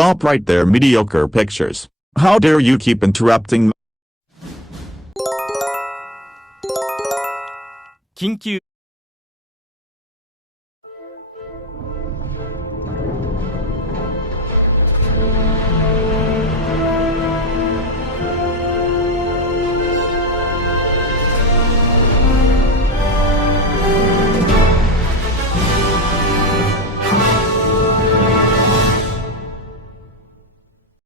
Stop right there, mediocre pictures. How dare you keep interrupting. 緊急